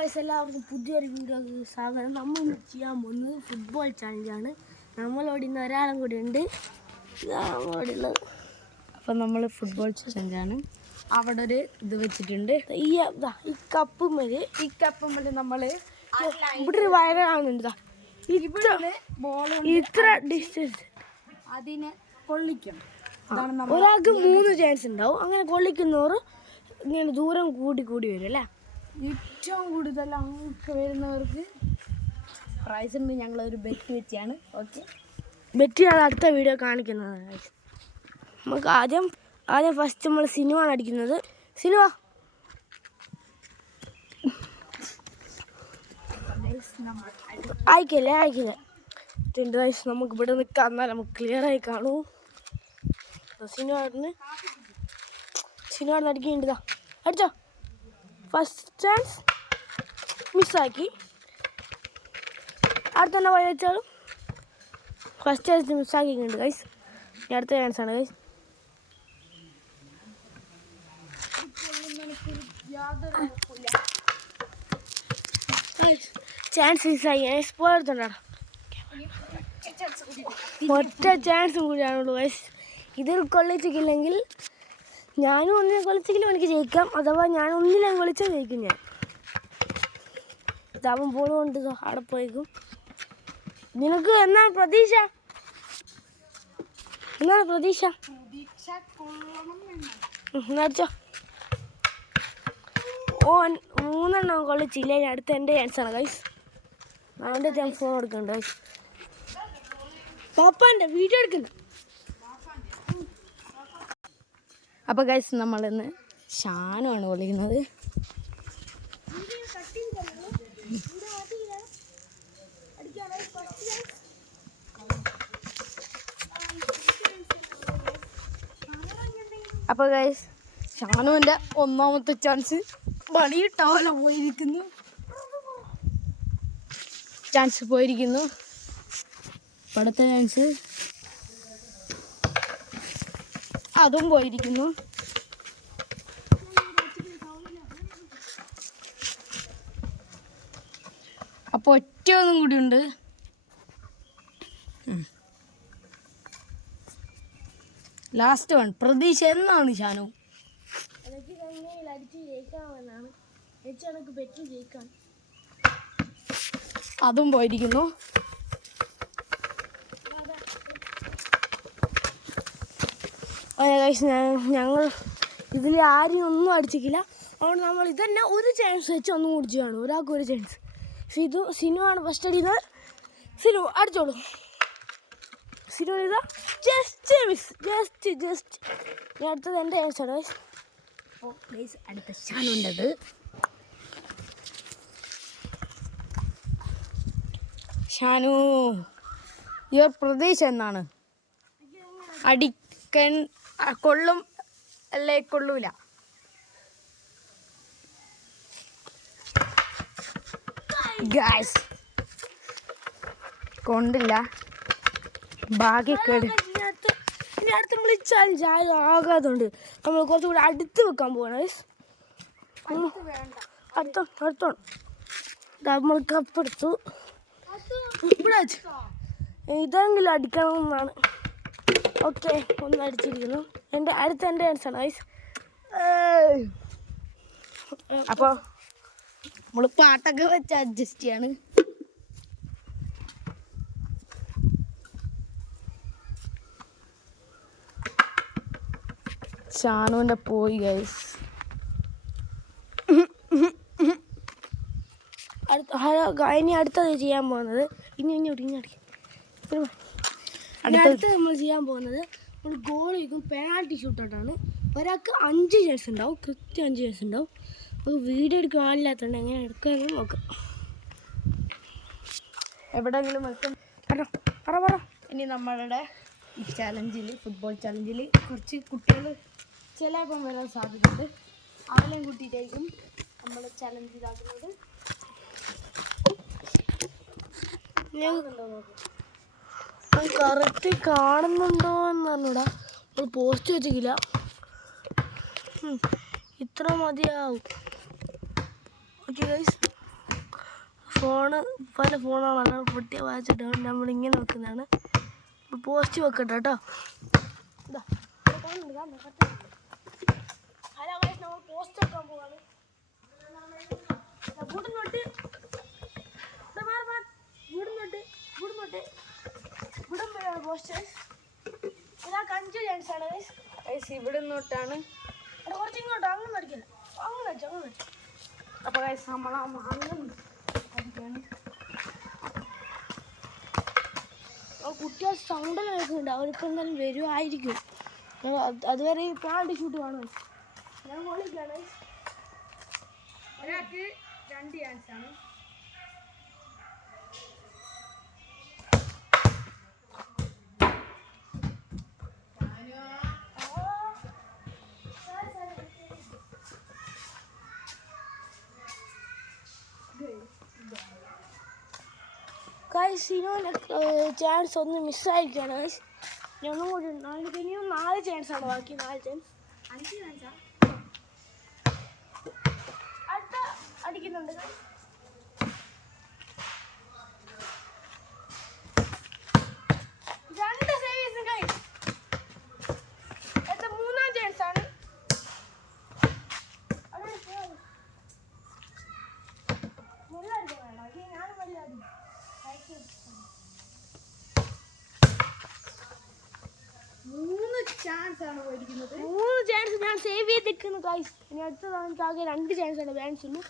Guys എല്ലാവർക്കും പുതിയൊരു വീഡിയോക്ക് സ്വാഗതം. നമ്മൾ ഇന്ന് ചെയ്യാൻ പോകുന്നത് ഫുട്ബോൾ ചാലഞ്ചാണ്. നമ്മളോട് ഇന്ന് ഒരാളും കൂടി ഉണ്ട്, നമ്മളോടുള്ളത്. അപ്പം നമ്മൾ ഫുട്ബോൾ ചാലഞ്ചാണ്. അവിടെ ഒരു ഇത് വെച്ചിട്ടുണ്ട്. ഈ കപ്പും നമ്മൾ ഇവിടെ ഒരു വയറാകുന്നുണ്ട്. ഇത്ര ഡിസ്റ്റൻസ് അതിനെ കൊള്ളിക്കണം. ഒരാൾക്ക് 3 ചാൻസ് ഉണ്ടാവും. അങ്ങനെ കൊള്ളിക്കുന്നവർ ഇങ്ങനെ ദൂരം കൂടി കൂടി വരും അല്ലേ. ഏറ്റവും കൂടുതൽ അങ്ങ് വരുന്നവർക്ക് പ്രൈസ് ഉണ്ട്. ഞങ്ങളൊരു ബെറ്റ് വെച്ചാണ്. ഓക്കെ, ബെറ്റ് ഞാൻ അടുത്ത വീഡിയോ കാണിക്കുന്നതാണ്. നമുക്ക് ആദ്യം ഫസ്റ്റ് നമ്മൾ സിനിമയാണ് അടിക്കുന്നത്. സിനിമ അയക്കല്ലേ വയസ്സ് നമുക്ക് ഇവിടെ നിൽക്കാം, എന്നാൽ നമുക്ക് ക്ലിയറായി കാണൂ. സിനിമ അടിക്കുന്നുണ്ടാ. അടിച്ചോ. ഫസ്റ്റ് ചാൻസ് മിസ്സാക്കി. അടുത്ത തന്നെ പോയി വെച്ചാലും ഫസ്റ്റ് ചാൻസ് മിസ്സാക്കിയിട്ടുണ്ട് ഗൈസ്. ഇനി അടുത്ത ചാൻസാണ് ഗൈസ്. ചാൻസ് മിസ്സായി. പോയെടുത്തോണ്ടാ. ഒറ്റ ചാൻസും കൂടിയാണുള്ളൂ ഗൈസ്. ഇതിൽ കൊള്ളിച്ചിട്ടില്ലെങ്കിൽ ഞാനും ഒന്നിനെ കൊള്ളിച്ചെങ്കിലും എനിക്ക് ജയിക്കാം. അഥവാ ഞാൻ ഒന്നിനെ കൊള്ളിച്ചാൽ ജയിക്കും ഞാൻ. ഇതാവുമ്പം ബോൾ കൊണ്ട് അവിടെ പോയേക്കും. നിനക്ക് എന്താണ് പ്രതീക്ഷ? അടിച്ചോ. 3 കൊള്ളിച്ചില്ല. അടുത്ത എൻ്റെ ചാൻസാണ് ഗൈസ്. അവൻ്റെ ഞാൻ ഫോൺ എടുക്കുന്നുണ്ട് ഗൈസ്. പാപ്പാൻ്റെ വീഡിയോ എടുക്കുന്നു. അപ്പോൾ ഗൈസ്, നമ്മളിന്ന് ഷാനുമാണ് വിളിക്കുന്നത്. അപ്പോൾ ഗൈസ്, ഷാനുവിൻ്റെ ഒന്നാമത്തെ ചാൻസ് വളിയിട്ടാവല പോയിരിക്കുന്നു. അടുത്ത ചാൻസ് അതും പോയിരിക്കുന്നു. അപ്പോൾ ഒറ്റ ഒന്നും കൂടി ഉണ്ട്. Last one. പ്രതീക്ഷ എന്നാണ് ഷാനു? അതും പോയിരിക്കുന്നു. ഞങ്ങൾ ഇതിൽ ആരും ഒന്നും അടിച്ചിട്ടില്ല. അതുകൊണ്ട് നമ്മൾ ഇതന്നെ ഒരു ചാൻസ് വെച്ച് ഒന്നും കൂടി ചെയ്യാണ്. ഒരാൾക്ക് ഒരു ചാൻസ്. സിനുവാണ് ഫസ്റ്റ് അടിക്കുന്നത്. സിനു അടിച്ചോളൂ. സിനു ഇതാ ജസ്റ്റ് മിസ്. ജസ്റ്റ് അടുത്തത് എൻ്റെ ചാൻസാണ് ഗൈസ്. അപ്പോൾ ഗൈസ്, അടുത്ത ഷാനുണ്ടത്. ഷാനു, യുവർ പ്രതീക്ഷ എന്നാണ്? അടിക്കൻ കൊള്ളും അല്ലേ കൊള്ളൂല? ഗൈസ്, കൊണ്ടില്ല. ഭാഗ്യക്കേട്. ഇനി അടുത്ത് നമ്മൾ ചാലഞ്ച് ആകാതുണ്ട് നമ്മൾ കുറച്ചുകൂടി അടുത്ത് വെക്കാൻ പോവാണ് ഗൈസ്. അടുത്തോണം. നമ്മൾ കപ്പെടുത്തു. ഇവിടെ ഇതെങ്കിലും അടിക്കണം എന്നാണ്. ഓക്കെ, ഒന്ന് അടിച്ചിരിക്കുന്നു. അടുത്ത എൻ്റെ ചാൻസാണ് ഗൈസ്. അപ്പോൾ നമ്മൾ പാട്ടൊക്കെ വെച്ച് അഡ്ജസ്റ്റ് ചെയ്യാണ്. ഷാനുവിൻ്റെ പോയി ഗൈസ്. ഇനി അടുത്തത് ചെയ്യാൻ പോകുന്നത് അടുത്ത് നമ്മൾ ചെയ്യാൻ പോകുന്നത് നമ്മൾ ഗോൾ വയ്ക്കും. പെനാൽറ്റി ഷൂട്ടൗട്ടാണ്. ഒരാൾക്ക് 5 ചാൻസ് ഉണ്ടാവും. കൃത്യം 5 ചാൻസ് ഉണ്ടാവും. അപ്പോൾ വീഡിയോ എടുക്കാൻ ആളില്ലാത്തതുകൊണ്ട് എങ്ങനെ എടുക്കാമെന്ന് നോക്കാം. എവിടെയെങ്കിലും വെക്കും. പറ. ഇനി നമ്മളുടെ ഈ ചാലഞ്ചിൽ, ഫുട്ബോൾ ചാലഞ്ചിൽ കുറച്ച് കുട്ടികൾ ചിലപ്പം വരാൻ സാധ്യതയുണ്ട്. അവരെയും കൂട്ടിയിട്ടായിരിക്കും നമ്മൾ ചാലഞ്ച് ഇതാക്കുന്നത്. കറക്റ്റ് കാണുന്നുണ്ടോ എന്ന് പറഞ്ഞൂടാ. നമ്മൾ പോസ്റ്റ് വെച്ചിട്ടില്ല. ഇത്ര മതിയാവും. ഓക്കെ ഗൈസ്, പല ഫോണാണ് പൊട്ടിയ വായിച്ചിട്ട് നമ്മളിങ്ങനെ വെക്കുന്നതാണ്. പോസ്റ്റ് വെക്കട്ടെ കേട്ടോ. ഇതാ ഹലോ ഗൈസ്, നമ്മൾ പോസ്റ്റ് വെക്കാൻ പോവാണ്. പോസ്റ്റ് ഒരാൾക്ക് 5 ചാൻസ് ആണ് ഗൈസ്. ഇവിടെ നിന്നോട്ടാണ്. കുറച്ച് ഇങ്ങോട്ടോ, അങ്ങനെ അടിക്കില്ല, അങ്ങനെ വെച്ചു, അങ്ങനെ വെച്ചു. അപ്പോൾ ഗൈസ് നമ്മൾ ആ മാങ്ങ അടിക്കാണ്. കുട്ടികൾ സൗണ്ടെല്ലാം കേൾക്കുന്നുണ്ട്. അവരിപ്പോൾ എന്തായാലും വരുമായിരിക്കും. അതുവരെ പ്ലാന്റ് ഷൂട്ട് കാണും. ഞാൻ വിളിക്കാണ്. ഒരാൾക്ക് 2 ചാൻസ് ആണ്. സിനുവിൻ്റെ ചാൻസ് ഒന്ന് മിസ്സായിരിക്കുകയാണ്. ഞാൻ ഒന്നും കൂടി ഇനിയും 4 ചാൻസാണ് ബാക്കി. 4 ചാൻസ്. 5 ചാൻസാ. അടുത്ത അടിക്കുന്നുണ്ട്. 2 സേവീസും ഗൈസ്. അടുത്ത 3-ാം ചാൻസാണ്. ഞാൻ വലിയ 3 ചാൻസ് ആണ് പോയിരിക്കുന്നത്. 3 ചാൻസ് ഞാൻ സേവ് ചെയ്തിരിക്കുന്നു ഗൈസ്. ഇനി അടുത്തതാണ് എനിക്ക് ആകെ 2 ചാൻസാണ് ചാൻസ് ഉള്ളൂ.